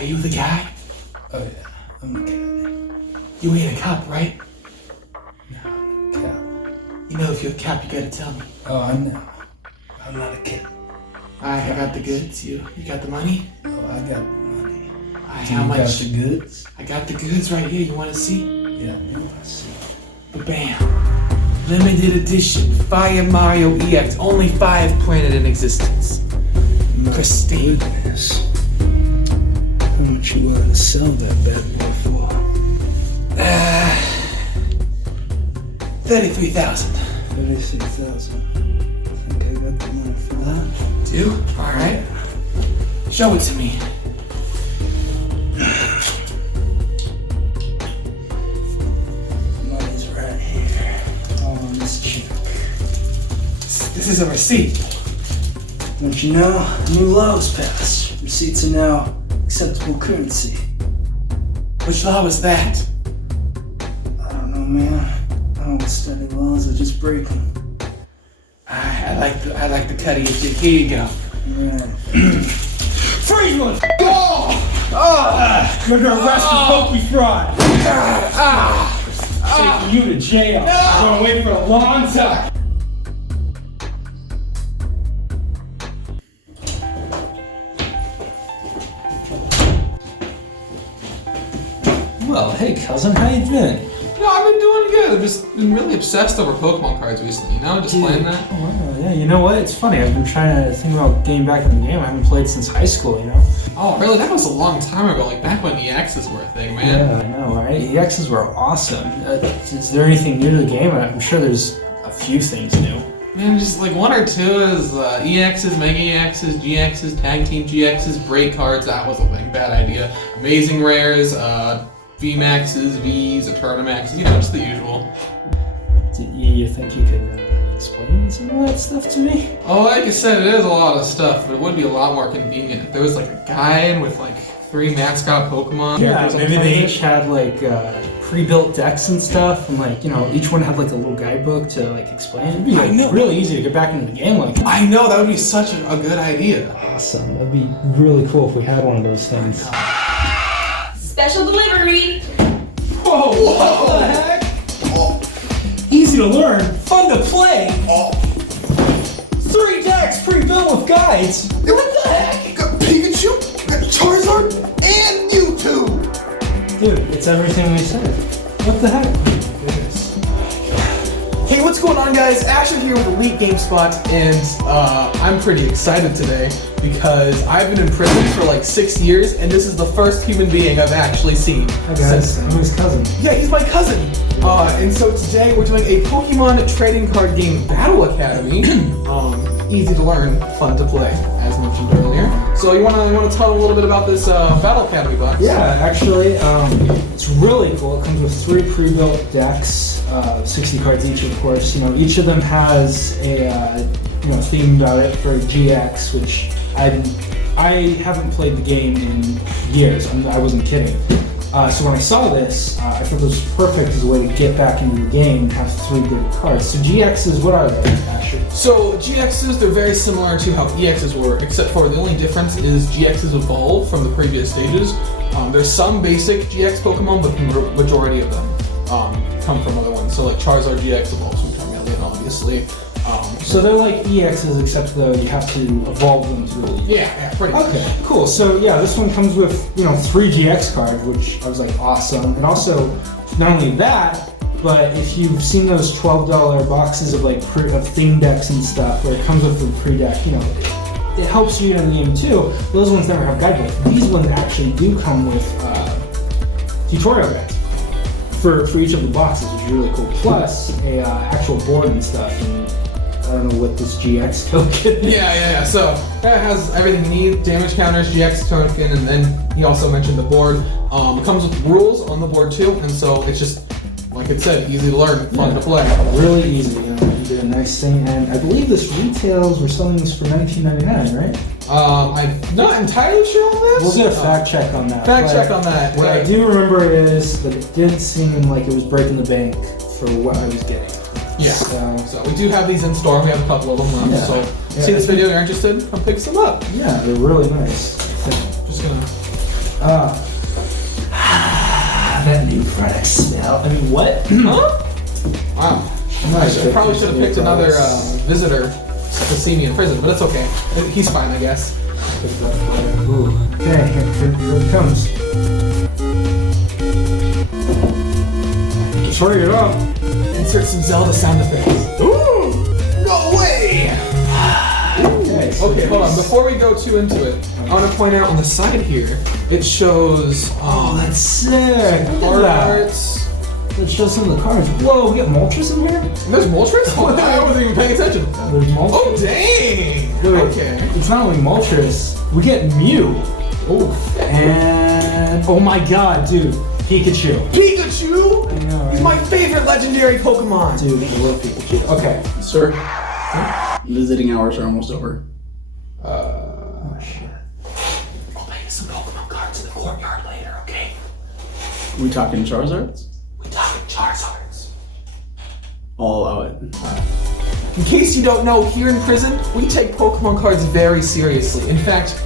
Are you the guy? Oh yeah, I'm the guy. You ain't a cop, right? No, I'm a cap. You know if you're a cop, you gotta tell me. Oh, I know. I'm not a kid. I got the goods. You got the money? Oh, I got the money. How much? You got the goods? I got the goods right here. You wanna see? Yeah, I want to see. Bam. Limited edition Fire Mario EX. Only 5 printed in existence. Pristine. Goodness. How much you willing to sell that bad boy for? 33,000. 36,000. I think I got the money for that. Do? Alright. Show it to me. Money's right here. All on this check. This is a receipt. Don't you know? New law's passed. Receipts are now acceptable currency. Which law was that? I don't know, man. I don't study laws, I just break them. I like the cut of your jig. Here you go. Right. Freeze one! You're under arrest for Pokefraud. Taking you to jail. You're going to wait for a long time. Well, hey cousin, how you been? No, I've been doing good. I've just been really obsessed over Pokemon cards recently, you know? Just playing that. Oh, wow, yeah, you know what? It's funny. I've been trying to think about getting back in the game. I haven't played since high school, you know? Oh, really? That was a long time ago, like back when EXs were a thing, man. Yeah, I know, right? EXs were awesome. Is there anything new to the game? I'm sure there's a few things new. Man, just like 1 or 2 is EXs, Mega EXs, GXs, Tag Team GXs, break cards. That was a like, bad idea. Amazing rares, VMAXs, Vs, Eternamaxes, you know, just the usual. You think you could explain some of that stuff to me? Oh, like I said, it is a lot of stuff, but it would be a lot more convenient if there was like a guide with like 3 mascot Pokemon. Yeah, characters maybe like they that. each had like pre-built decks and stuff, and like, you know, each one had like a little guidebook to like explain. It'd be like, really easy to get back into the game like that. I know, that would be such a good idea. Awesome. That'd be really cool if we had one of those things. Special delivery. Whoa, what the heck? Easy to learn, fun to play. 3 decks pre-built with guides. What the heck? You got Pikachu, you got Charizard, and Mewtwo! Dude, it's everything we said. What the heck? Hey, what's going on, guys? Asher here with Elite GameSpot, and I'm pretty excited today because I've been in prison for like 6 years, and this is the first human being I've actually seen. Hi guys, I'm his cousin. Yeah, he's my cousin. And so today we're doing a Pokemon trading card game Battle Academy. Easy to learn, fun to play, as mentioned earlier. So you wanna tell a little bit about this Battle Academy box? Yeah, actually, it's really cool. It comes with 3 pre-built decks, 60 cards each, of course. You know, each of them has a theme about it for GX, which I haven't played the game in years. I wasn't kidding. So when I saw this, I thought this was perfect as a way to get back into the game and have 3 good cards. So GXs, what are they, Asher? So GXs, they're very similar to how EXs were, except for the only difference is GXs evolve from the previous stages. There's some basic GX Pokemon, but the majority of them come from other ones. So like Charizard GX evolves from Charmeleon, obviously. So they're like EXs, except though you have to evolve them to the Yeah, pretty much. Okay, cool. So yeah, this one comes with 3 GX cards, which I was like awesome. And also, not only that, but if you've seen those $12 boxes of like of theme decks and stuff, where it comes with the pre-deck, it helps you in the game too. Those ones never have guidebooks. These ones actually do come with tutorial guides for each of the boxes, which is really cool. Plus a actual board and stuff. And I don't know what this GX token is. Yeah. So that has everything you need: damage counters, GX token, and then he also mentioned the board. It comes with rules on the board too, and so it's just, like it said, easy to learn, fun to play. Really easy. You did a nice thing, and I believe this retails. We're selling this for $19.99, right? I'm not entirely sure on this. We'll get a fact check on that. Check on that. What I do remember is that it didn't seem like it was breaking the bank for what I was getting. Yeah. So we do have these in store. We have a couple of them left. Yeah. So see this video, you're interested, come pick some up. Yeah, they're really nice. Just gonna That new product smell. I mean, what? Huh? Wow. I probably should have picked another visitor to see me in prison, but it's okay. He's fine, I guess. Ooh. Okay, here it comes. Hurry it up. Insert some Zelda sound effects. Ooh! No way! Okay, so Okay, hold on. Before we go too into it, I want to point out on the side here, it shows Oh, that's sick. Look card at that. arts. Let's show some of the cards. Whoa, we got Moltres in here? There's Moltres? Oh, I wasn't even paying attention. There's Moltres. Oh, dang! Wait, Okay. It's not only Moltres, we get Mew. Oh. And oh my god, dude, Pikachu. Pikachu? I know, right? He's my favorite legendary Pokemon. Dude, I love Pikachu. Okay. Sir, visiting hours are almost over. Oh shit. I'll pay you some Pokemon cards in the courtyard later, okay? Are we talking Charizards? We talking Charizards. I'll allow it. In case you don't know, here in prison, we take Pokemon cards very seriously. In fact,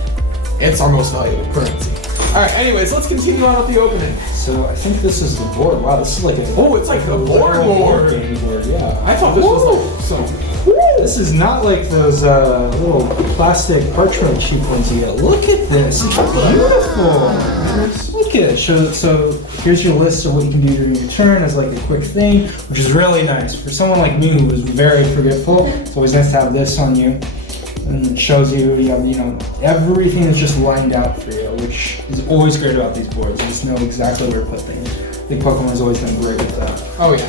it's our most valuable currency. Alright, anyways, let's continue on with the opening. So I think this is the board. Wow, this is like a Oh, it's like the board. game board. Yeah. I thought this was like some... This is not like those little plastic parchment cheap ones you get. Look at this. It's beautiful. Look at it. So here's your list of what you can do during your turn as like a quick thing, which is really nice. For someone like me who is very forgetful, it's always nice to have this on you. And it shows you have, everything is just lined out for you, which is always great about these boards. You just know exactly where to put things. I think Pokemon's always been great with that. Oh, yeah.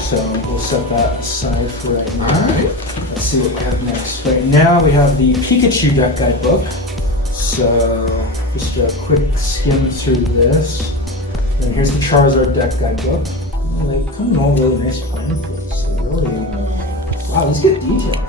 So we'll set that aside for right now. Alright. Let's see what we have next. Right now we have the Pikachu deck guide book. So just a quick skim through this. Then here's the Charizard deck guide book. They come in all really nice pamphlets. They really, wow, these get detailed.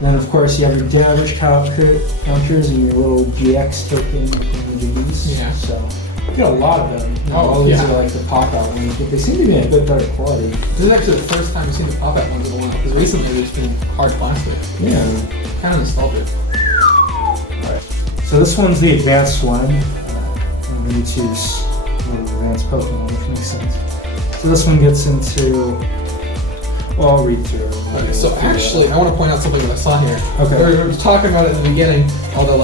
Then of course you have your damage counters and your little GX token thingamajiggies. Yeah. So you get a lot of them. All these are like the pop-out ones, but they seem to be in a bit better quality. This is actually the first time I've seen the pop-out ones in a while, because recently they've just been hard plastic. Yeah. Kind of nostalgic. Alright. So this one's the advanced one. Mewtwo's one of the advanced Pokemon, which makes sense. So this one gets into... Well, I'll read through. Okay, so actually, I want to point out something that I saw here. Okay. We were talking about it in the beginning, all the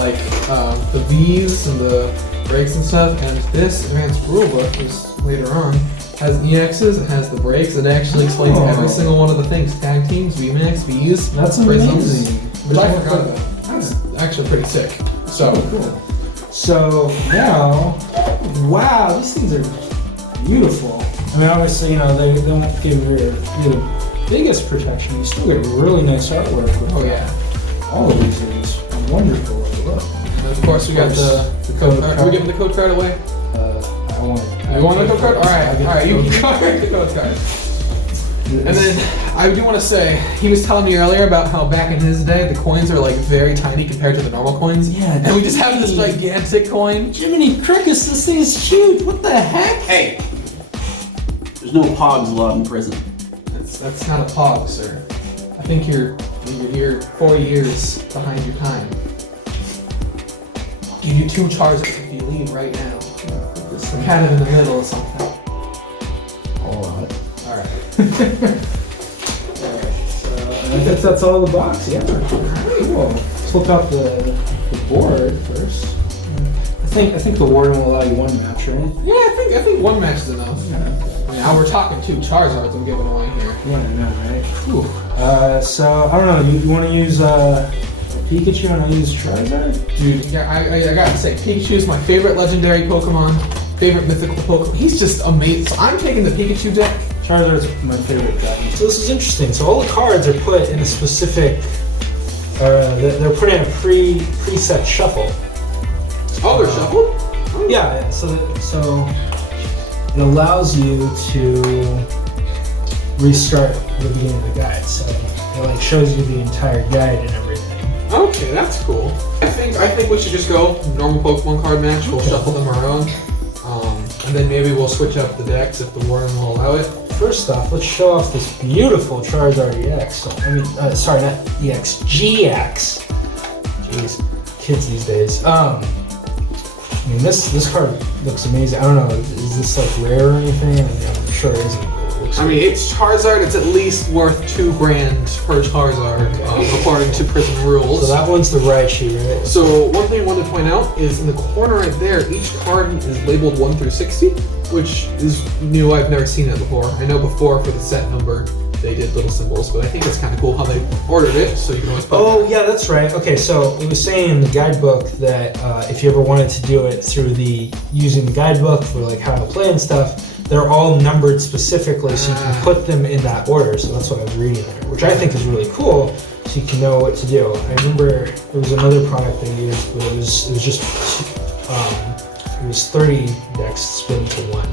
the V's and the breaks and stuff, and this advanced rulebook is later on has EXs, it has the breaks, it actually explains every single one of the things: tag teams, VMAX, V's, That's prisms, amazing. which I forgot about. That's actually pretty sick. So Cool. So now, wow, these things are beautiful. I mean, obviously, they won't give you the biggest protection. You still get really nice artwork with oh yeah. all of these are just wonderful. Look. And of course we got the code card. Are we giving the code card away? I want it. You want the code card? Alright, you can card the code card. And then I do want to say, he was telling me earlier about how back in his day the coins are like very tiny compared to the normal coins. Yeah, and we just have this gigantic coin. Jiminy Crickets, this thing is huge. What the heck? Hey! There's no pogs allowed in prison. That's not a pog, sir. I think you're here 4 years behind your time. I'll give you 2 Charizards if you leave right now. We're kind of in the middle of something. Alright. Alright. I guess that's all in the box, yeah. Cool. Let's flip out the board first. I think the warden will allow you 1 match, right? Yeah, I think 1 match is enough. Yeah. Now we're talking 2 Charizards I'm giving away here. Yeah, I know, right? Whew. So, I don't know, you want to use Pikachu and I'll use Charizard? Dude, yeah, I gotta say, Pikachu's my favorite legendary Pokemon, favorite mythical Pokemon. He's just amazing. So I'm taking the Pikachu deck. Charizard's my favorite deck. So this is interesting. So all the cards are put in a specific, they're put in a preset shuffle. Oh, they're shuffled? Yeah, so it allows you to restart the beginning of the guide. So it shows you the entire guide and everything. Okay, that's cool. I think we should just go normal Pokemon card match. We'll shuffle them around, and then maybe we'll switch up the decks if the warden will allow it. First off, let's show off this beautiful Charizard EX. Sorry, not EX, GX. Jeez, kids these days. I mean, this card looks amazing. I don't know, is this like rare or anything? I mean, I'm sure it isn't. I mean, it's Charizard. It's at least worth $2,000 per Charizard, according to Prism rules. So that one's the Raichu, right? So one thing I wanted to point out is in the corner right there, each card is labeled 1 through 60, which is new. I've never seen that before. I know before for the set number they did little symbols, but I think it's kind of cool how they ordered it, so you can always put Oh, yeah, that's right. Okay, so it was saying in the guidebook that if you ever wanted to do it through using the guidebook for like how to play and stuff, they're all numbered specifically, so you can put them in that order. So that's what I was reading there, which I think is really cool, so you can know what to do. I remember there was another product they used, but it was just it was 30 decks split into one.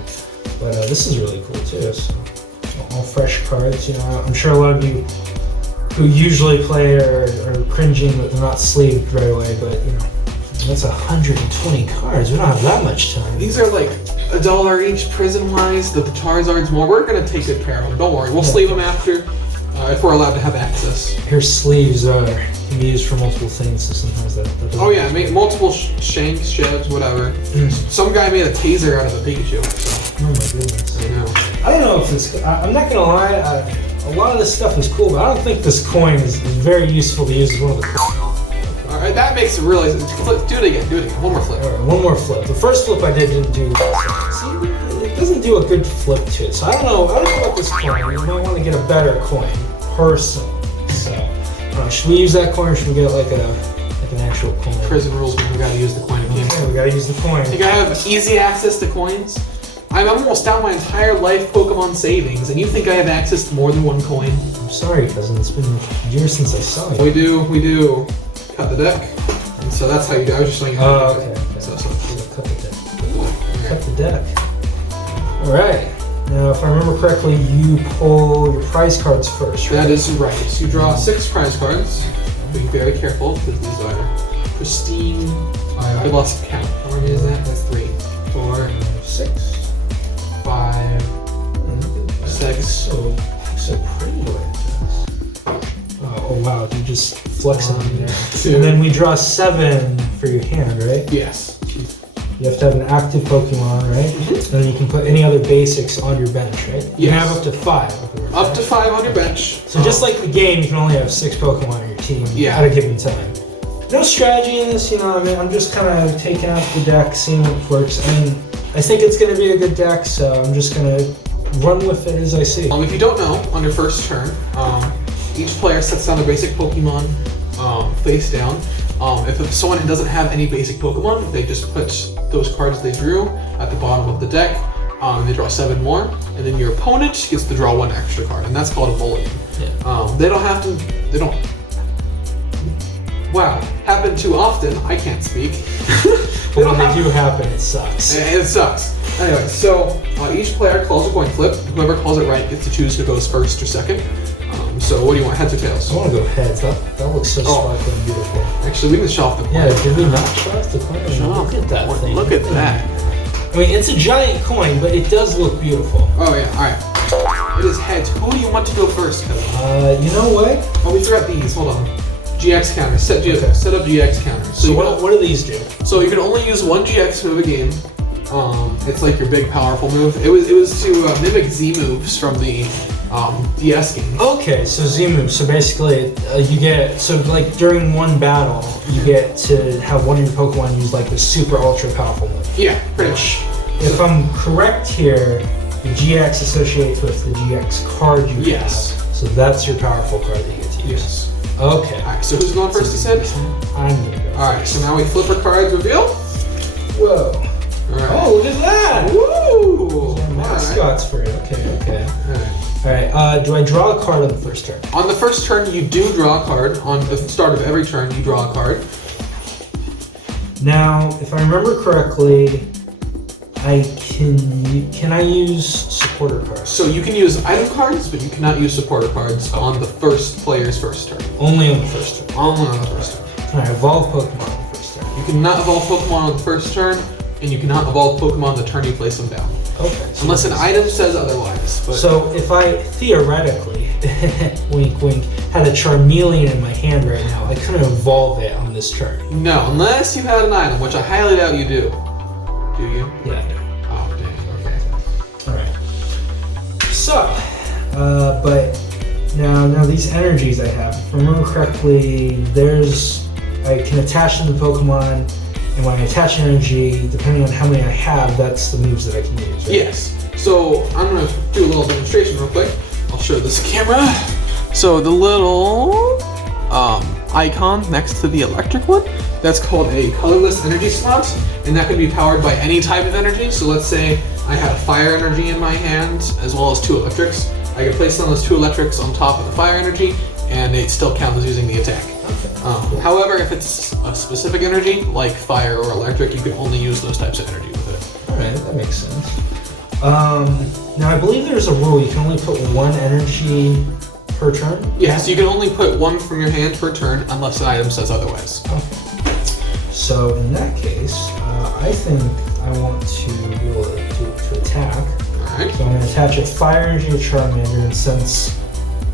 But this is really cool too. So all fresh cards. You know, I'm sure a lot of you who usually play are cringing that they're not sleeved right away, but you know, that's 120 cards. We don't have that much time. These are like $1 each prison-wise. The Charizard's more. We're gonna take good care of them. Don't worry. We'll sleeve them after if we're allowed to have access. Your sleeves can be used for multiple things, so sometimes that doesn't. Oh yeah, make multiple shanks, sheds, whatever. Some guy made a taser out of a Pikachu. So. Oh my goodness. I know. I don't know if this. I'm not gonna lie. A lot of this stuff is cool, but I don't think this coin is very useful to use as one of the coins. Alright, that makes it really. Do it again. One more flip. Alright, one more flip. The first flip I did didn't do. See, it doesn't do a good flip to it. So I don't know about this coin. You might want to get a better coin, personally. So, should we use that coin, or should we get like an actual coin? Prison rules. We gotta use the coin again. Okay, we gotta use the coin. I think I have easy access to coins. I'm almost down my entire life Pokemon savings, and you think I have access to more than one coin? I'm sorry, cousin. It's been years since I saw you. We do. Cut the deck. And so that's how you do. I was just showing you how to do it. Okay. So. Cut the deck. Cut the deck. All right. Now, if I remember correctly, you pull your prize cards first, right? That is right. So you draw 6 prize cards. Be very careful because these are pristine. I lost count. How many is that? That's 3, 4, 6, 5, 6. So pretty right. Oh wow, you just flex on me there. 2. And then we draw 7 for your hand, right? Yes. You have to have an active Pokemon, right? And then you can put any other basics on your bench, right? You can have up to 5. Up to 5 on your bench. So just like the game, you can only have 6 Pokemon on your team at a given time. No strategy in this, you know. I mean, I'm just kind of taking out the deck, seeing what works. I mean, I think it's going to be a good deck, so I'm just going to run with it as I see. If you don't know, on your first turn, each player sets down their basic Pokemon face down. If someone doesn't have any basic Pokemon, they just put those cards they drew at the bottom of the deck. They draw 7 more, and then your opponent gets to draw 1 extra card, and that's called a mulligan. Yeah. They don't. Wow, happen too often. I can't speak. But when they do happen, it sucks. It sucks. Anyway, so each player calls a coin flip. Whoever calls it right gets to choose who goes first or second. So what do you want, heads or tails? I want to go heads. That looks so sparkling and beautiful. Actually, we can show off the coin. Yeah, did we not show off the coin? Look at that thing. Look at that. I mean, it's a giant coin, but it does look beautiful. Oh yeah, alright. It is heads. Who do you want to go first, Kevin? You know what? Oh, we forgot these. Hold on. GX counters. Set up GX counters. So what do these do? So you can only use 1 GX move a game. It's like your big powerful move. It was to mimic Z moves from the DS game. Okay, so Z moves. So basically, you get like during one battle, you get to have one of your Pokemon use like the super ultra powerful move. Yeah, pretty much. If I'm correct here, the GX associates with the GX card you have. So that's your powerful card that you get to use. Yes. Okay. Alright, so who's going first, you said? I'm gonna go. Alright, so now we flip our cards, reveal. Whoa. Alright. Oh, look at that! Woo! Mascots for it. Okay. Alright, do I draw a card on the first turn? On the first turn, you do draw a card. On the start of every turn, you draw a card. Now, if I remember correctly, can I use supporter cards? So you can use item cards, but you cannot use supporter cards on the first player's first turn. Only on the first turn. Only on the first turn. Can I evolve Pokemon on the first turn? You cannot evolve Pokemon on the first turn, and you cannot evolve Pokemon the turn you place them down. Okay. Unless an item says otherwise. But so if I theoretically, wink wink, had a Charmeleon in my hand right now, I couldn't evolve it on this turn. no, unless you had an item, which I highly doubt you do. Do you? Yeah, I do. Oh, dang. Okay. Alright. So, but now these energies I have, if I remember correctly, I can attach them to Pokemon, and when I attach energy, depending on how many I have, that's the moves that I can use, right? Yes. So I'm gonna do a little demonstration real quick. I'll show this camera. So the little icon next to the electric one, that's called a colorless energy slot, and that can be powered by any type of energy. So let's say I had fire energy in my hand as well as 2 electrics. I could place those 2 electrics on top of the fire energy, and it still counts as using the attack. However, if it's a specific energy, like fire or electric, you can only use those types of energy with it. Alright, that makes sense. Now I believe there's a rule, you can only put 1 energy per turn? Yes, you can only put 1 from your hand per turn unless an item says otherwise. Okay. So in that case, I think I want to be able to attack. Alright. So I'm going to attach a fire energy to Charmander, and since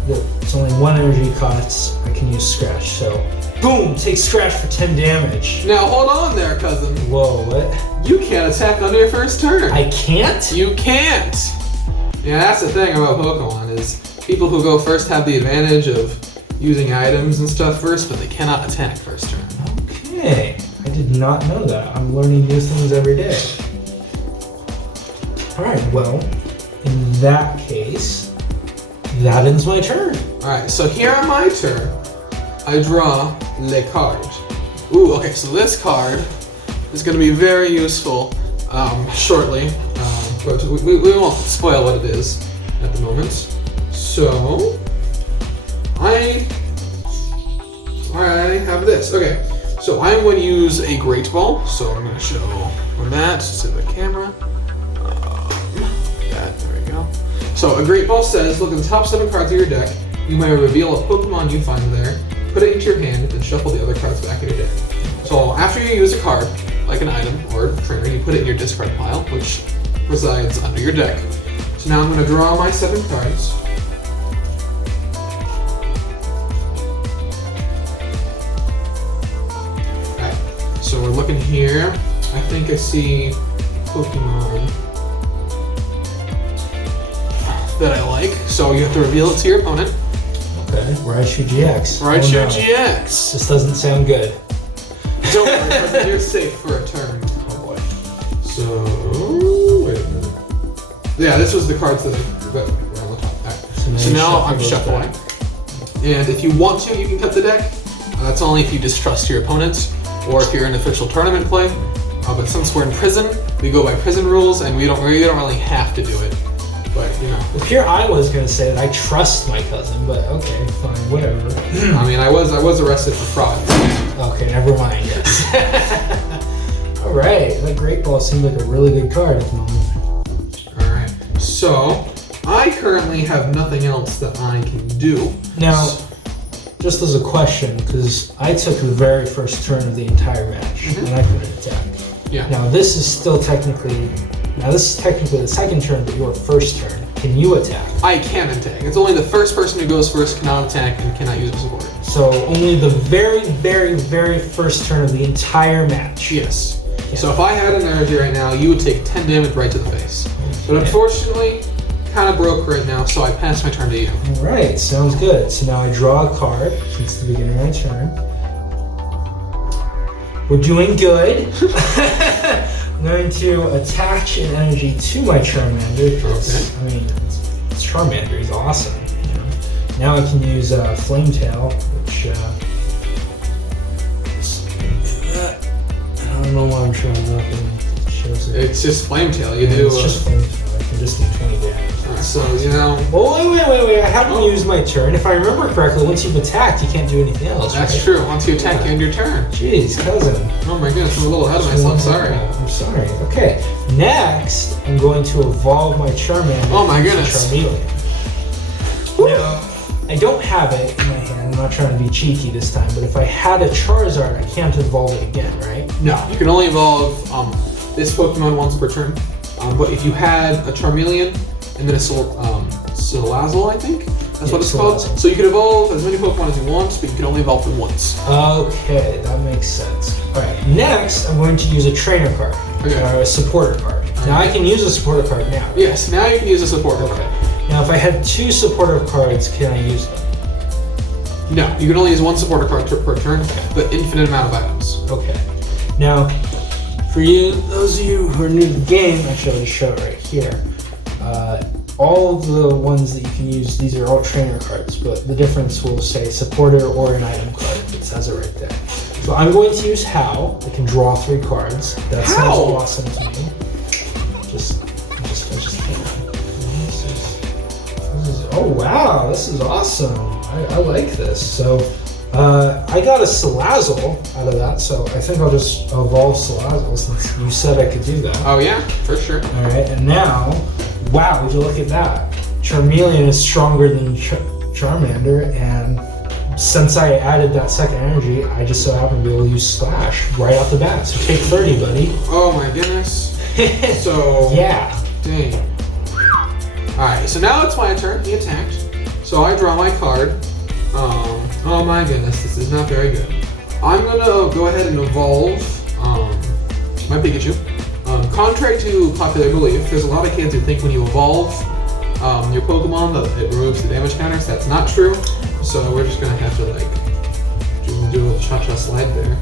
it's only 1 energy cost, I can use Scratch. So, boom! Take Scratch for 10 damage. Now hold on there, cousin. Whoa, what? You can't attack on your first turn. I can't? You can't! Yeah, that's the thing about Pokemon, is people who go first have the advantage of using items and stuff first, but they cannot attack first turn. Okay. I did not know that. I'm learning new things every day. Alright, well, in that case, that ends my turn. Alright, so here on my turn, I draw le card. Ooh, okay, so this card is going to be very useful shortly, but we won't spoil what it is at the moment. So, I have this. Okay, so I'm going to use a Great Ball, so I'm going to show that to the camera. There we go. So a Great Ball says, look at the top 7 cards of your deck. You may reveal a Pokemon you find there, put it into your hand, and shuffle the other cards back in your deck. So after you use a card, like an item or a trainer, you put it in your discard pile, which resides under your deck. So now I'm going to draw my 7 cards. Alright, so we're looking here. I think I see Pokemon that I like. So you have to reveal it to your opponent. Okay, Raichu GX. Raichu no. GX. This doesn't sound good. Don't worry, cousin, you're safe for a turn. Oh boy. So, wait a minute. Yeah, this was the cards that were on the top. Right. So now I'm shuffling. And if you want to, you can cut the deck. That's only if you distrust your opponents or if you're in official tournament play. But since we're in prison, we go by prison rules, and we don't really have to do it. But you know. Well, here I was gonna say that I trust my cousin, but okay, fine, whatever. I mean, I was arrested for fraud. Okay, never mind. Yes. All right, that Great Ball seemed like a really good card at the moment. All right, so I currently have nothing else that I can do. Now, just as a question, because I took the very first turn of the entire match, and I couldn't attack. Yeah. Now this is technically the second turn, but your first turn. Can you attack? I can attack. It's only the first person who goes first cannot attack and cannot use a support. So only the very, very, very first turn of the entire match. Yes. Yeah. So if I had an energy right now, you would take 10 damage right to the face. But unfortunately, kind of broke right now, so I pass my turn to you. All right, sounds good. So now I draw a card since the beginning of my turn. We're doing good. I'm going to attach an energy to my Charmander because, I mean, it's Charmander, he's awesome. You know? Now I can use Flame Tail, which, I don't know why I'm showing up and it shows it. It's just Flame Tail, you do. It's just Flame Tail, I can just do 20 damage. So, you know. Well, wait, I haven't used my turn. If I remember correctly, once you've attacked, you can't do anything else, That's right? true, once you attack, you end your turn. Jeez, cousin. Oh my goodness, I'm a little ahead of myself, sorry. I'm sorry. Okay, next, I'm going to evolve my Charmander Oh my into goodness. Charmeleon. Now, I don't have it in my hand. I'm not trying to be cheeky this time, but if I had a Charizard, I can't evolve it again, right? No, you can only evolve this Pokemon once per turn. But if you had a Charmeleon and then a Salazzle, I think? That's what it's called. Salazzle. So you can evolve as many Pokemon as you want, but you can only evolve them once. Okay, that makes sense. Alright, next, I'm going to use a trainer card. Okay. Or a supporter card. Now I can use a supporter card now. Yes, now you can use a supporter Okay. card. Now if I had 2 supporter cards, can I use them? No, you can only use 1 supporter card per turn, but infinite amount of items. Okay. Now, for you, those of you who are new to the game, actually I'll just show it right here. All of the ones that you can use, these are all trainer cards, but the difference will say supporter or an item card. It says it right there. So I'm going to use How. I can draw 3 cards. That sounds How? awesome to me. Just can. Oh wow, this is awesome. I like this. So I got a Salazzle out of that, so I think I'll just evolve Salazzle since you said I could do that. Oh yeah, for sure. Alright, and now, wow, would you look at that? Charmeleon is stronger than Charmander, and since I added that second energy, I just so happen to be able to use Slash right off the bat. So take 30, buddy. Oh my goodness. So Yeah. dang. Alright, so now it's my turn. He attacked. So I draw my card. Oh my goodness, this is not very good. I'm gonna go ahead and evolve my Pikachu. Contrary to popular belief, there's a lot of kids who think when you evolve your Pokemon that it removes the damage counters. That's not true. So we're just gonna have to like do a little cha-cha slide there.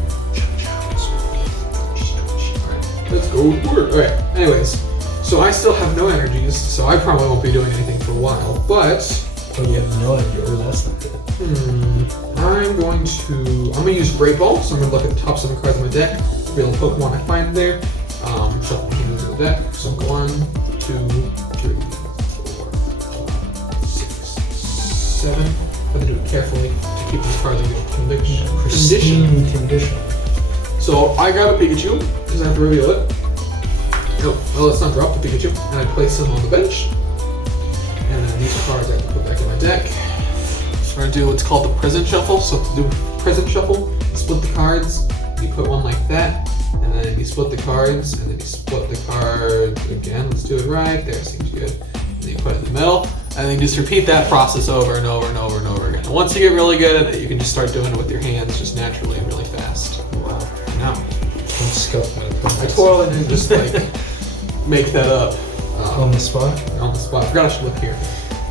Alright, let's go work. Alright, anyways. So I still have no energies, so I probably won't be doing anything for a while, but Oh, you have no idea. Oh, that's not good. I'm gonna use Great Ball, so I'm gonna look at the top 7 cards of my deck, real Pokemon I find there, shuffle into the deck. So 1, 2, 3, 4, 5, 6, 7. I have to do it carefully to keep the cards in good condition. Pristine condition. So I got a Pikachu, because I have to reveal it. Oh, well, let's not drop the Pikachu, and I place him on the bench. And then these cards I can put back in my deck. We're gonna do what's called the present shuffle. So to do present shuffle, you split the cards, you put one like that, and then you split the cards, and then you split the cards again. Let's do it right. There, seems good. And then you put it in the middle, and then you just repeat that process over and over and over and over again. And once you get really good at it, you can just start doing it with your hands just naturally and really fast. Wow. Now, I'm scuffed my I totally didn't just like make that up. On the spot? On the spot. I forgot I should look here.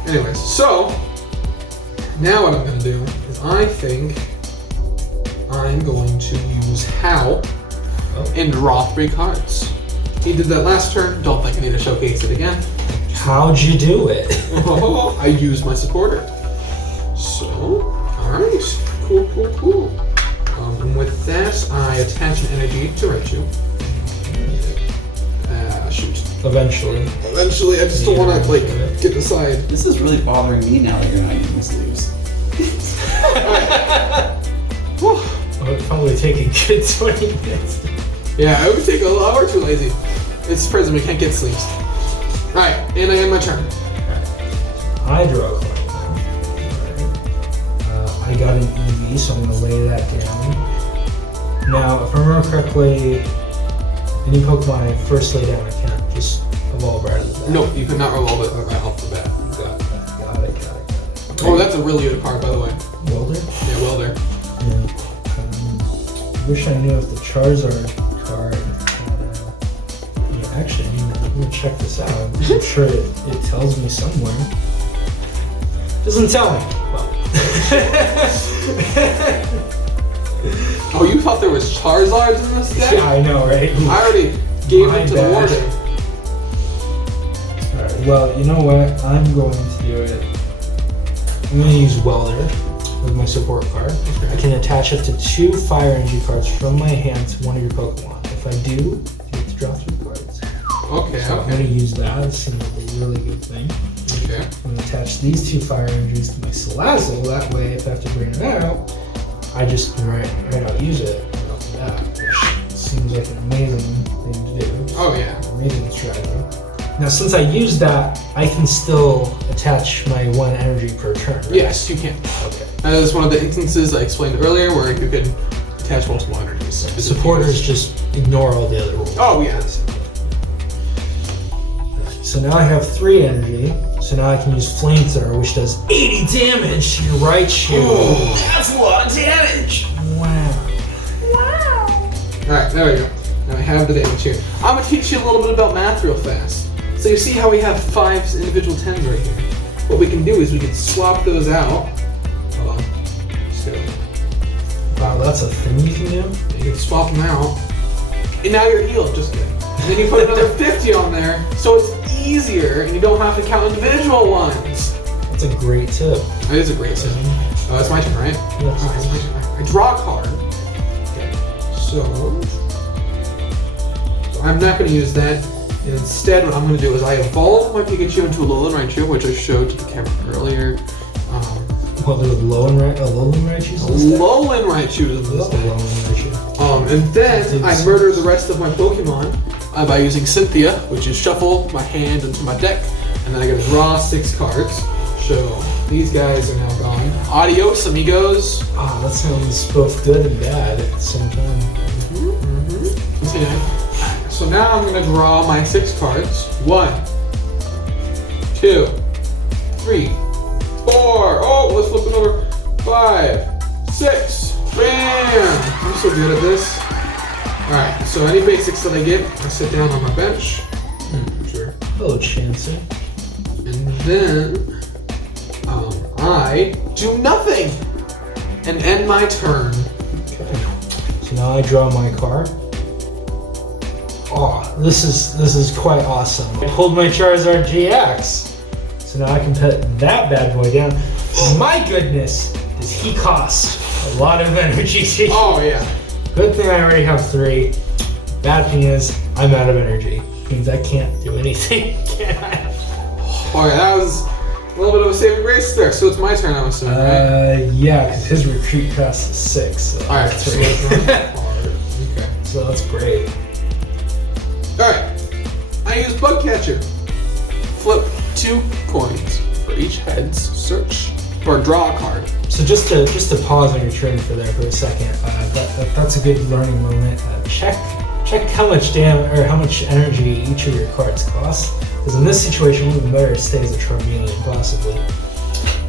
Anyways, so now what I'm going to do is I think I'm going to use How and draw 3 cards. He did that last turn. Don't think I need to showcase it again. How'd you do it? I used my supporter. So, alright. Cool. And with that, I attach an energy to Raichu. Shoot. Eventually. I just don't want to, like, get aside. This is really bothering me now that you're not using this leaves. It would probably take a good 20 minutes. Yeah, it would take a lot. We're too lazy. It's prison. We can't get sleeves. Alright, and I end my turn. I draw a card. I got an EV, so I'm going to lay that down. Now, if I remember correctly, any Pokemon I first lay down, I can't just evolve right out of the bat. No, you could not roll it right off the bat. Got it. Oh, that's a really good card, by the way. Welder? Yeah, Welder. Yeah. I wish I knew if the Charizard card had, actually, I'm going to check this out. I'm sure it tells me somewhere. Doesn't tell me. Well. Oh, you thought there was Charizards in this deck? Yeah, I know, right? I already gave My it to the bad. warden. Alright, well, you know what? I'm going to do it. I'm going to use Welder with my support card. I can attach up to 2 Fire Energy cards from my hand to one of your Pokemon. If I do, you get to draw 3 cards. Okay, So I'm going to use that. It seems like a really good thing. Okay. I'm going to attach these 2 Fire Energies to my Salazzle. That way, if I have to bring it out, I just can right out use it right off the bat, which seems like an amazing thing to do. Oh, yeah. Amazing strategy. Now, since I used that, I can still attach my 1 energy per turn, right? Yes, you can. Okay. That is one of the instances I explained earlier where you can attach multiple energies. The supporters just ignore all the other rules. Oh, yeah. So now I have 3 energy. So now I can use Flamethrower, which does 80 damage to your Raichu. That's a lot of damage! Wow. Wow. Alright, there we go. Now I have the damage here. I'm gonna teach you a little bit about math real fast. So you see how we have 5 individual 10s right here? What we can do is we can swap those out. Hold on. So, Wow, that's a thing you can do? you can swap them out. And now you're healed, just kidding. And then you put another 50 on there, so it's easier and you don't have to count individual ones. That's a great tip. It is a great tip. It's my turn, right? Yes. Alright, it's my turn. I draw a card. Okay. So I'm not going to use that. And instead, what I'm going to do is I evolve my Pikachu into a Alolan Raichu, which I showed to the camera earlier. Well, there's Alolan Raichu? Alolan Raichu is this deck. And then I murder the rest of my Pokemon by using Cynthia, which is shuffle my hand into my deck, and then I get to draw 6 cards. So these guys are now gone. Adios, amigos. Oh, that sounds both good and bad at the same time. Continue. So now I'm going to draw my 6 cards. 1, 2, 3, 4. Oh, let's flip it over. 5, 6. Bam! I'm so good at this. Alright, so any basics that I get, I sit down on my bench. Sure. Hello, Chansey. And then I do nothing and end my turn. Okay. So now I draw my card. Oh, this is quite awesome. I pulled my Charizard GX. So now I can put that bad boy down. My goodness, does he cost a lot of energy to use. Oh yeah. Good thing I already have 3. Bad thing is, I'm out of energy. Means I can't do anything, can I? Alright, that was a little bit of a saving grace there. So it's my turn, I'm assuming, right? Yeah, because his retreat cost is 6. So Alright, that's so 3. okay. So that's great. Alright. I use Bug Catcher. Flip 2 coins for each heads, search, or draw a card. So just to pause on your turn for a second, that's a good learning moment. Check how much damage or how much energy each of your cards cost. Because in this situation, it would be better to stay as a Charmeleon, possibly.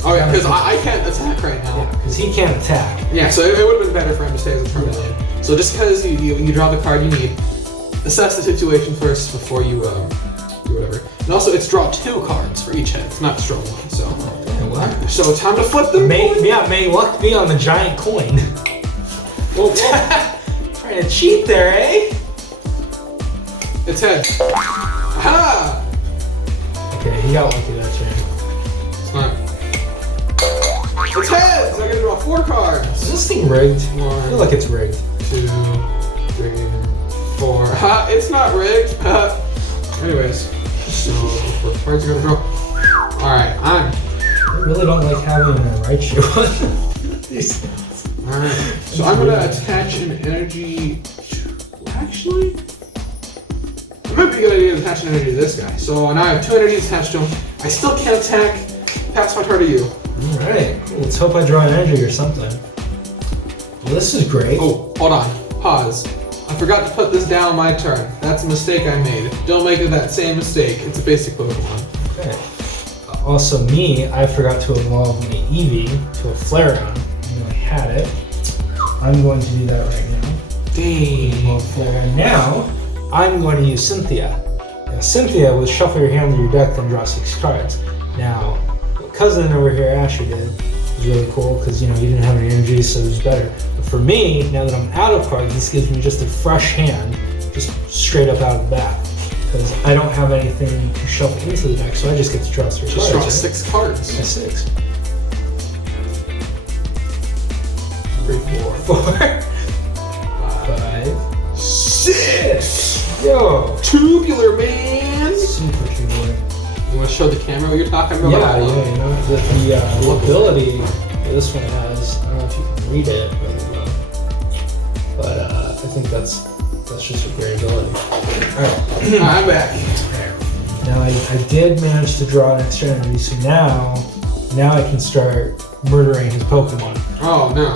Oh yeah, because I can't attack right now. Yeah, because he can't attack. Yeah, so it would have been better for him to stay as a Charmeleon. So just because you draw the card you need, assess the situation first before you do whatever. And also, it's draw 2 cards for each head. It's not just draw 1. So. What? So time to flip them. May luck be on the giant coin. Whoa, whoa. Trying to cheat there, eh? It's heads. Aha! Okay, he got lucky that turn. It's not. It's heads! I gotta draw 4 cards. Is this thing rigged? One. I feel like it's rigged. 2, 3, 4. Ha! It's not rigged. Anyways, so 4 cards I gotta draw. Alright, I really don't like having a Raichu on these. Alright, so I'm gonna attach an energy to. Actually, it might be a good idea to attach an energy to this guy. So now I have 2 energies attached to him. I still can't attack. Pass my turn to you. Alright, cool. Let's hope I draw an energy or something. Well, this is great. Oh, hold on. Pause. I forgot to put this down my turn. That's a mistake I made. Don't make that same mistake. It's a basic Pokemon. Okay. Also, I forgot to evolve my Eevee to a Flareon. I had it. I'm going to do that right now. Dang. Evolve Flareon. Now, I'm going to use Cynthia. Now, Cynthia was shuffle your hand to your deck, then draw 6 cards. Now, what cousin over here, Asher, did was really cool because he didn't have any energy, so it was better. But for me, now that I'm out of cards, this gives me just a fresh hand, just straight up out of the bat. Because I don't have anything to shuffle into the deck, so I just get to draw 3 cards. Just draw 6 cards. Yeah, 6. 3, 4, 5, 6. Yo! Tubular, man. Super tubular. You want to show the camera what you're talking about? Yeah, the ability this one has, I don't know if you can read it really well, but I think that's just a great ability. Alright. I'm back. Now I did manage to draw an extra energy, so now I can start murdering his Pokemon. Oh, no.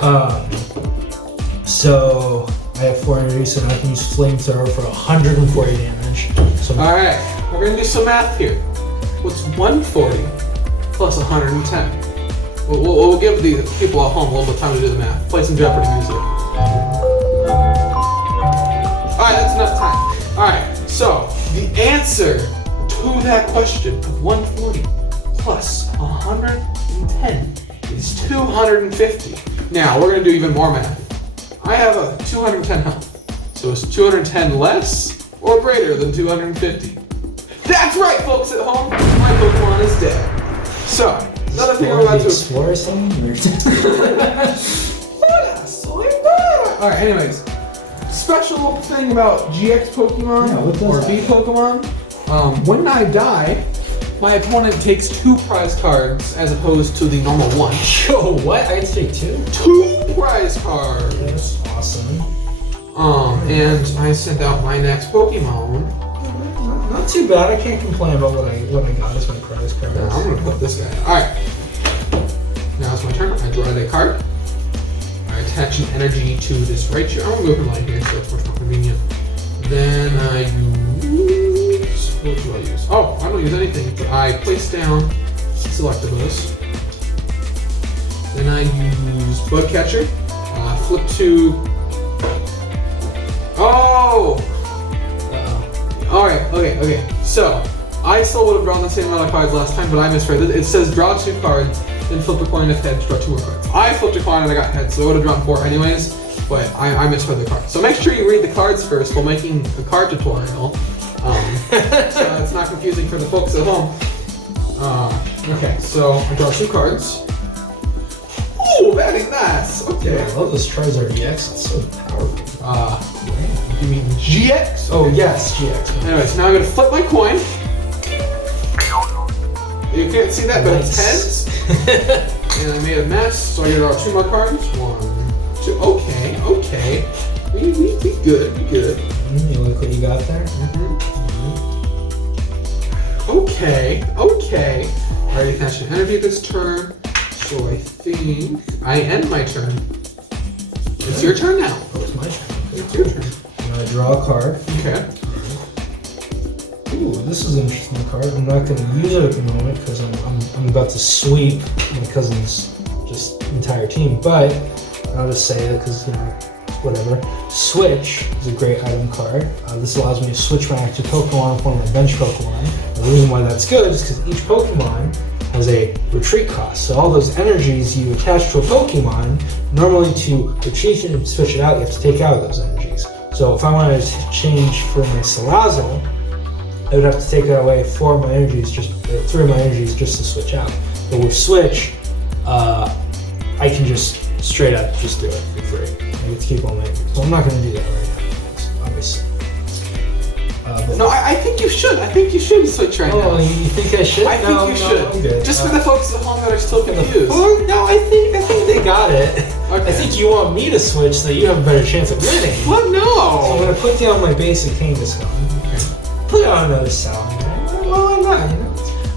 So I have 4 energy, so now I can use Flamethrower for 140 damage. So Alright, we're going to do some math here. What's 140 plus 110? We'll give the people at home a little bit of time to do the math. Play some Jeopardy music. Alright, that's enough time. Alright, so the answer to that question of 140 plus 110 is 250. Now, we're going to do even more math. I have a 210 health. So is 210 less or greater than 250? That's right, folks at home. My Pokemon is dead. So, another thing we're about to explore something. Alright, anyways. Special thing about GX Pokemon or V Pokemon. When I die, my opponent takes 2 prize cards as opposed to the normal 1. Yo, what? I get to take 2? 2 prize cards! That's awesome. And I send out my next Pokemon. Not too bad. I can't complain about what I got as my prize card. Now, I'm gonna put this guy. Alright. Now it's my turn. I draw a card. I attach an energy to this right here. I'm gonna go for mine here so it's much more convenient. Then I use. What do I use? Oh, I don't use anything. But I place down Selectables. Then I use Bug Catcher. Flip to. Oh! Alright, okay. So, I still would have drawn the same amount of cards last time, but I misread it. It says draw 2 cards, then flip a coin if heads, draw 2 more cards. I flipped a coin and I got heads, so I would have drawn 4 anyways, but I misread the cards. So make sure you read the cards first while making a card tutorial, so it's not confusing for the folks at home. Okay, so I draw 2 cards. Oh, very nice! Okay. Yeah, I love this Charizard EX, it's so powerful. You mean GX? Oh, yes, GX. Anyways, now I'm gonna flip my coin. You can't see that, but it's heads. And I made a mess, so I gotta draw 2 more cards. 1, 2. Okay. We good. You look what you got there? Okay. I already attached an energy this turn, so I think I end my turn. It's your turn now. Oh, it's my turn. It's your turn. I'm gonna draw a card. Okay. Ooh, this is an interesting card. I'm not going to use it at the moment because I'm about to sweep my cousin's just entire team. But I'll just say it because, whatever. Switch is a great item card. This allows me to switch my active Pokemon in form of my bench Pokemon. The reason why that's good is because each Pokemon has a retreat cost. So all those energies you attach to a Pokemon, normally to retreat and switch it out, you have to take out those energies. So if I wanted to change for my Salazzle, I would have to take away 4 of my energies, 3 of my energies just to switch out. But with Switch, I can just straight up just do it for free. I get to keep all my energies. So I'm not going to do that right now, obviously. No, I think you should. I think you should switch right now. Oh, you think I should? I think you should. I'm good. Just for the folks at home that are still confused. Oh, no, I think they got it. Okay. I think you want me to switch so that you have a better chance of winning. What? So I'm No. going to put down my basic Kangaskhan. Put on another Salamander. Well, why not?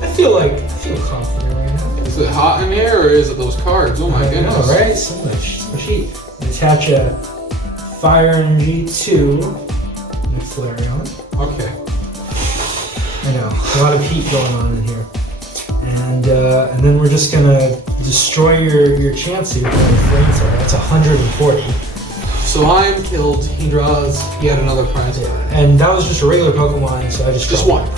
I feel confident right now. Is it hot in here or is it those cards? Oh my goodness. I know, right? So much heat. Attach a fire energy to my Flareon. Okay. I know, a lot of heat going on in here. And then we're just gonna destroy your chance here with Flamethrower. That's 140. So I'm killed. He draws yet another prize card. And that was just a regular Pokemon, so I just one.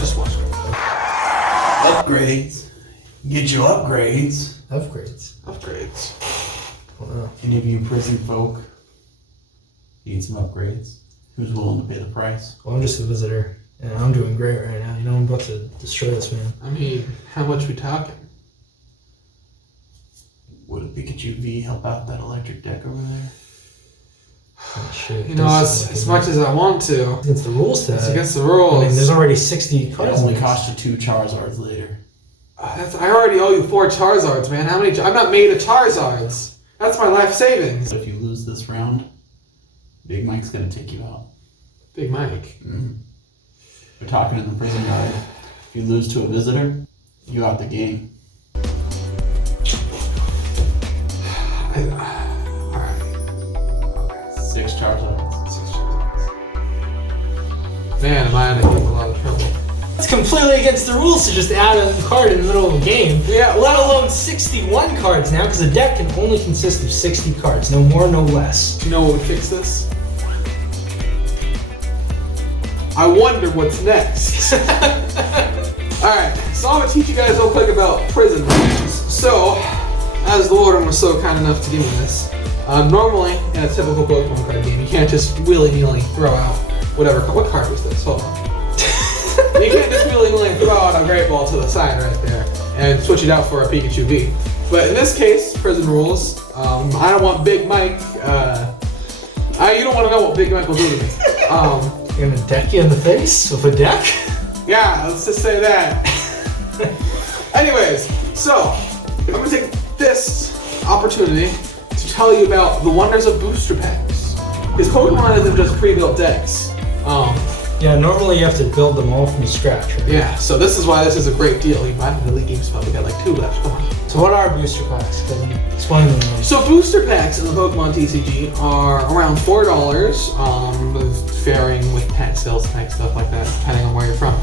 Upgrades. Get you upgrades. Upgrades. Wow. Any of you prison folk need some upgrades? Who's willing to pay the price? Well, I'm just a visitor, and I'm doing great right now. I'm about to destroy this man. I mean, how much we talking? Would a Pikachu V help out that electric deck over there? Oh, shit. As much as I want to. It's against the rules today. It's against the rules. I mean, there's already 60 It cards. only cost you 2 Charizards later. I already owe you 4 Charizards, man. How many? I'm not made of Charizards. That's my life savings. But if you lose this round, Big Mike's gonna take you out. Big Mike. Mm-hmm. We're talking in the prison guide. If you lose to a visitor, you out the game. Alright. Okay. 6 Charizards. 6 Charizards. Man, am I in a lot of trouble. It's completely against the rules to just add a card in the middle of a game. Yeah. Let alone 61 cards now, because a deck can only consist of 60 cards. No more, no less. Do you know what would fix this? I wonder what's next. Alright, so I'm gonna teach you guys real quick about prison rules. So, as the warden was so kind enough to give me this, normally in a typical Pokemon card game, you can't just willy-nilly throw out whatever. What card was this? Hold on. You can't just willy-nilly throw out a Great Ball to the side right there and switch it out for a Pikachu V. But in this case, prison rules, I don't want Big Mike, you don't want to know what Big Mike will do to me. You're gonna deck you in the face with a deck? Yeah, let's just say that. Anyways, so, I'm gonna take this opportunity to tell you about the wonders of booster packs. Because Pokemon isn't just pre-built decks. Yeah, normally you have to build them all from scratch, right? Yeah, so this is why this is a great deal. You buy them in the Elite Game Spot, we got like 2 left, come on. So what are booster packs? Explain them to me. So booster packs in the Pokemon TCG are around $4, varying with pack sales, pack stuff like that, depending on where you're from.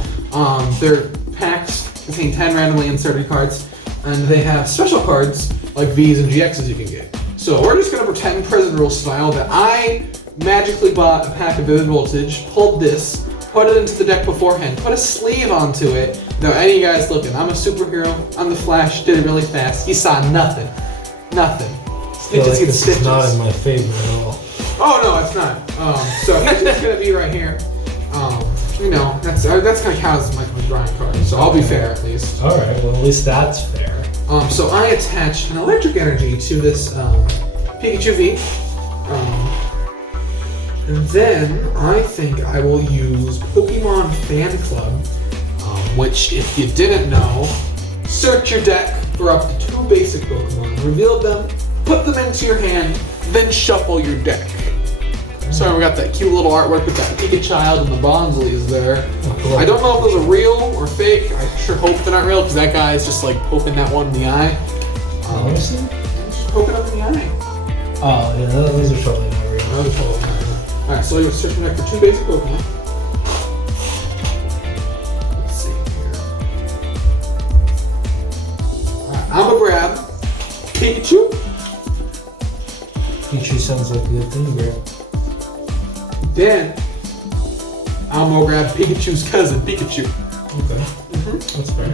Their packs contain 10 randomly inserted cards, and they have special cards like Vs and GXs you can get. So we're just gonna pretend Prison Rule style that I magically bought a pack of Vivid Voltage, pulled this, put it into the deck beforehand, put a sleeve onto it. Now, any of you guys looking, I'm a superhero, I'm the Flash, did it really fast. He saw nothing. Nothing. I feel like this is not in my favor at all. Oh, no, it's not. So he's just going to be right here. You know, that's going to count as my drawing card, so I'll be fair at least. Alright, well at least that's fair. So I attached an electric energy to this Pikachu V. And then I think I will use Pokemon Fan Club, which, if you didn't know, search your deck for up to 2 basic Pokemon, reveal them, put them into your hand, then shuffle your deck. So we got that cute little artwork with that Pikachild and the Bonsleys there. I don't know if those are real or fake. I sure hope they're not real because that guy is just like poking that one in the eye. Honestly? Just poking up in the eye. Oh, yeah, those are totally not real. Those are totally not real. Alright, so you're searching back for 2 basic Pokemon. Let's see here. Alright, I'm gonna grab Pikachu. Pikachu sounds like a good thing to grab. Then I'm gonna grab Pikachu's cousin, Pikachu. Okay. That's fair.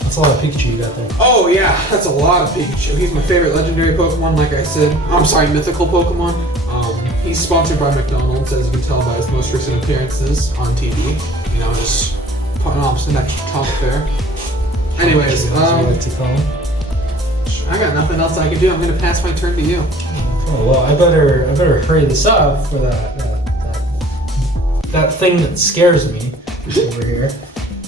That's a lot of Pikachu you got there. Oh yeah, that's a lot of Pikachu. He's my favorite legendary Pokemon, like I said. I'm sorry, mythical Pokemon. He's sponsored by McDonald's, as you can tell by his most recent appearances on TV. You know, just putting off some extra talk there. Anyways, As you like to call him. I got nothing else I can do. I'm gonna pass my turn to you. Oh, well, I better hurry this up for that thing that scares me over here.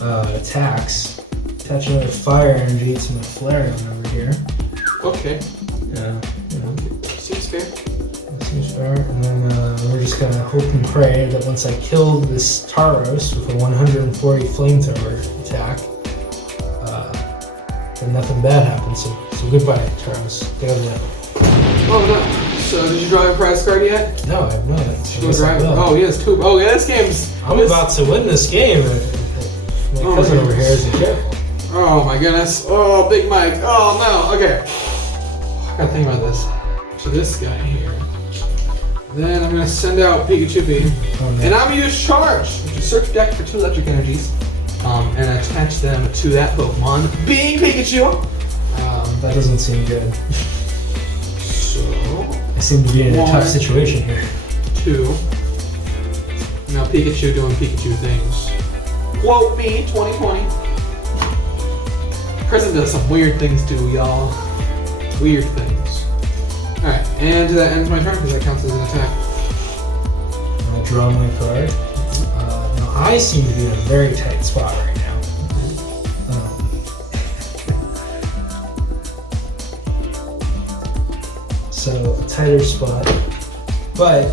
Attacks. Attach another fire energy to my Flareon over here. Okay. Yeah, you know. Seems fair. Seems fair. And then we're just gonna hope and pray that once I kill this Tauros with a 140 flamethrower attack, then nothing bad happens. So goodbye, Tauros. Get over that. Oh no. So did you draw your prize card yet? No, I have not. Oh, he has 2. Oh yeah, this game's... I'm about to win this game. My cousin over here isn't careful. Oh my goodness. Oh, Big Mike. Oh no. Okay. I gotta think about this. So this guy here. Then I'm gonna send out Pikachu V. Oh, no. And I'm gonna use Charge, which is search deck for 2 electric energies. And attach them to that Pokemon, being Pikachu. That doesn't seem good. So... I seem to be in a tough situation here. 2. Now Pikachu doing Pikachu things. Quote me, 2020. Prison does some weird things too, y'all. Weird things. Alright, and that ends my turn because that counts as an attack. I'm gonna draw my card. Now I seem to be in a very tight spot right now. So a tighter spot, but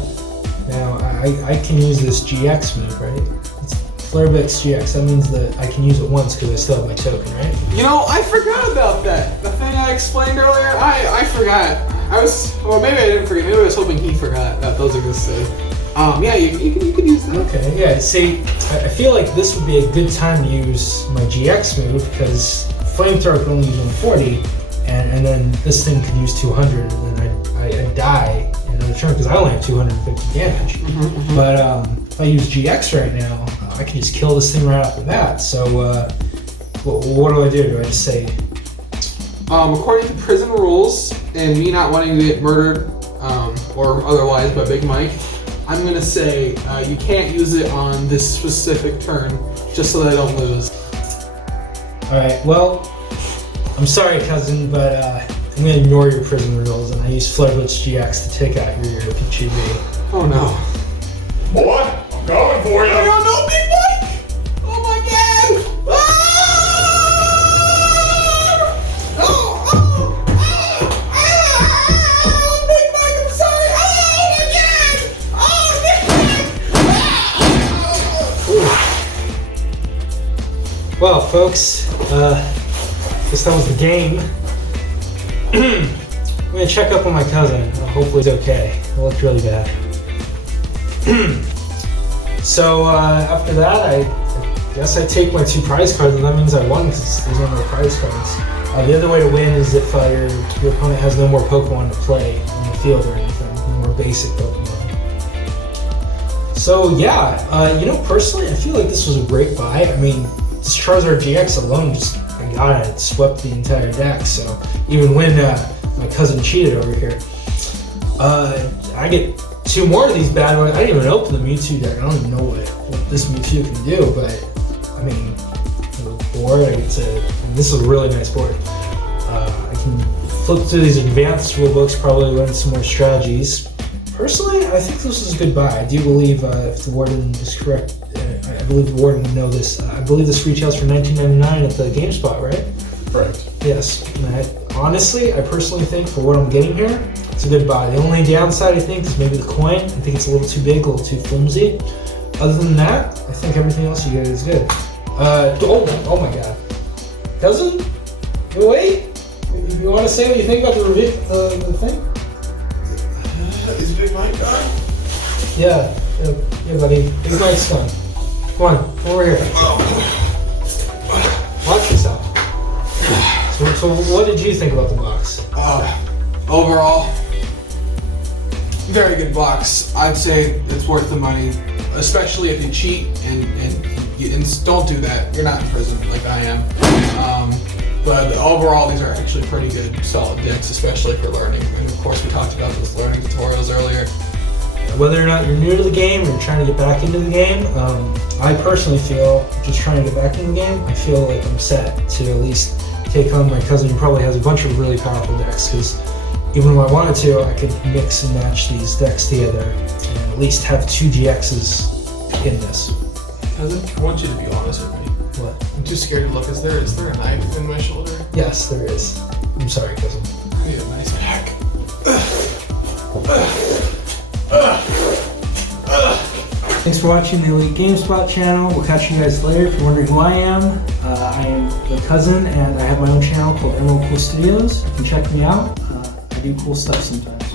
now I can use this GX move, right? It's Flarebix GX. That means that I can use it once because I still have my token, right? You know, I forgot about that. The thing I explained earlier, I forgot. Well, maybe I didn't forget. Maybe I was hoping he forgot that those existed. Yeah, you can use that. Okay, yeah. See, I feel like this would be a good time to use my GX move because Flamethrower can only use 140, and then this thing could use 200, and then I die in another turn because I only have 250 damage. But if I use GX right now, I can just kill this thing right off the bat. So what do I do? Do I just say... According to prison rules, and me not wanting to get murdered or otherwise by Big Mike, I'm going to say you can't use it on this specific turn, just so that I don't lose. Alright, well, I'm sorry, cousin, but I'm going to ignore your prison rules, and I use Flare Blitz GX to take out your PGB. Oh no. Boy, I'm coming for you. Oh no, Big Mike! Oh my god! Big Mike, I'm sorry! Well, folks, guess that was the game. I'm going to check up on my cousin. Hopefully he's okay. It looked really bad. So after that, I guess I take my 2 prize cards, and that means I won because there's no more prize cards. The other way to win is if your opponent has no more Pokemon to play on the field or anything, no more basic Pokemon. So yeah, personally, I feel like this was a great buy. I mean, this Charizard GX alone it swept the entire deck. So even when my cousin cheated over here, I get 2 more of these bad ones. I didn't even open the Mewtwo deck. I don't even know what this Mewtwo can do, but I mean, the board, and this is a really nice board. I can flip through these advanced rulebooks, probably learn some more strategies. Personally, I think this is a good buy. I do believe, if the warden is correct, I believe the warden would know this. I believe this retails for $19.99 at the GameSpot, right? Right. Yes. And I personally think for what I'm getting here, it's a good buy. The only downside, I think, is maybe the coin. I think it's a little too big, a little too flimsy. Other than that, I think everything else you get is good. Oh my god. Cousin? Wait? You want to say what you think about the thing? Is Big Mike gone? Yeah, buddy. Big Mike's fun. Come on, come over here. Watch yourself. So what did you think about the box? Overall, very good box. I'd say it's worth the money, especially if you cheat and don't do that. You're not in prison like I am. But overall, these are actually pretty good, solid decks, especially for learning. And of course, we talked about those learning tutorials earlier. Whether or not you're new to the game or you're trying to get back into the game, I personally feel, just trying to get back into the game, I feel like I'm set to at least take on my cousin who probably has a bunch of really powerful decks, because even if I wanted to, I could mix and match these decks together and at least have 2 GXs in this. Cousin, I want you to be honest with me. What? I'm too scared to look. Is there a knife in my shoulder? Yes, there is. I'm sorry, cousin. I need a nice pack. Thanks for watching the Elite GameSpot channel. We'll catch you guys later. If you're wondering who I am the cousin, and I have my own channel called Emerald Quill Studios. You can check me out. I do cool stuff sometimes.